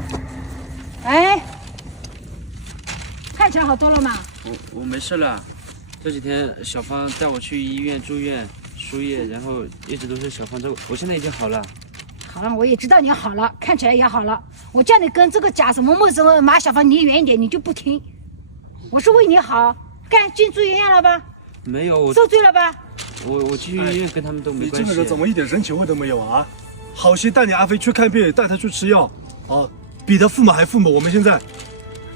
芳。哎，看起来好多了嘛？我没事了，这几天小芳带我去医院住院输液，然后一直都是小芳照顾，我现在已经好了。好了，我也知道你好了，看起来也好了。我叫你跟这个贾什么什么马小芳离远一点，你就不听。我是为你好，进住院了吧？没有，我受罪了吧？我去医院跟他们都没关系。你这个人怎么一点人情味都没有啊？好心带你阿飞去看病，带他去吃药，啊，比他父母还父母。我们现在，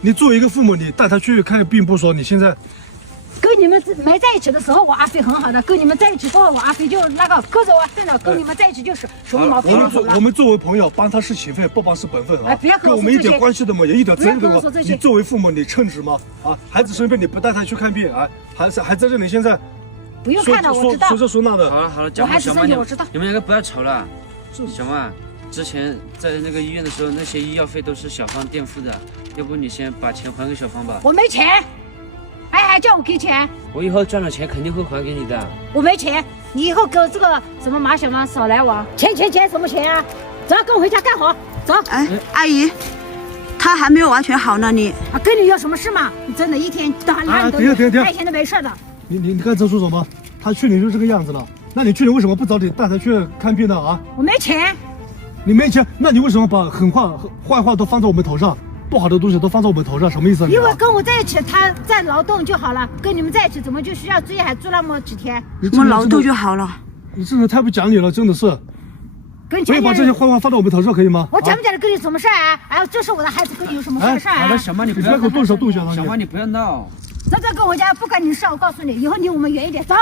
你作为一个父母，你带他去看病不说，你现在跟你们没在一起的时候，我阿飞很好的；跟你们在一起之后，我阿飞就那个搁着我真的跟你们在一起就是手毛病了。我们作为朋友，帮他是情分，不帮是本分啊！不要跟我们一点关系都没有，一点责任都没有。你作为父母，你称职吗？啊，孩子生病你不带他去看病啊，还在这里现在不用看了，我知道。说这说那的。好了，我孩子生病我知道。你们两个不要吵了。小曼，之前在那个医院的时候，那些医药费都是小芳垫付的，要不你先把钱还给小芳吧。我没钱，还叫我给钱。我以后赚了钱肯定会还给你的。我没钱，你以后跟这个什么马小芳少来往。钱什么钱啊？走，跟我回家干活。走。哎，阿姨，他还没有完全好呢，你啊，跟你有什么事嘛？你真的一天到晚哪里都有，他以前都没事的。你刚才说什么？他去年就这个样子了，那你去年为什么不早点带他去看病呢？啊？我没钱。你没钱，那你为什么把坏话都放在我们头上？不好的东西都放在我们头上，什么意思啊？因为跟我在一起，他在劳动就好了。跟你们在一起，怎么就需要住院还住那么几天？我们劳动就好了。你这人太不讲理了，真的是。不要把这些坏话放在我们头上，可以吗？我讲不讲的跟你什么事啊？哎，这是我的孩子，跟你有什么事啊？好了，小曼你不要给我动手动脚了。小曼你不要闹。走，跟我回家，不管你的事，我告诉你，以后离我们远一点。走。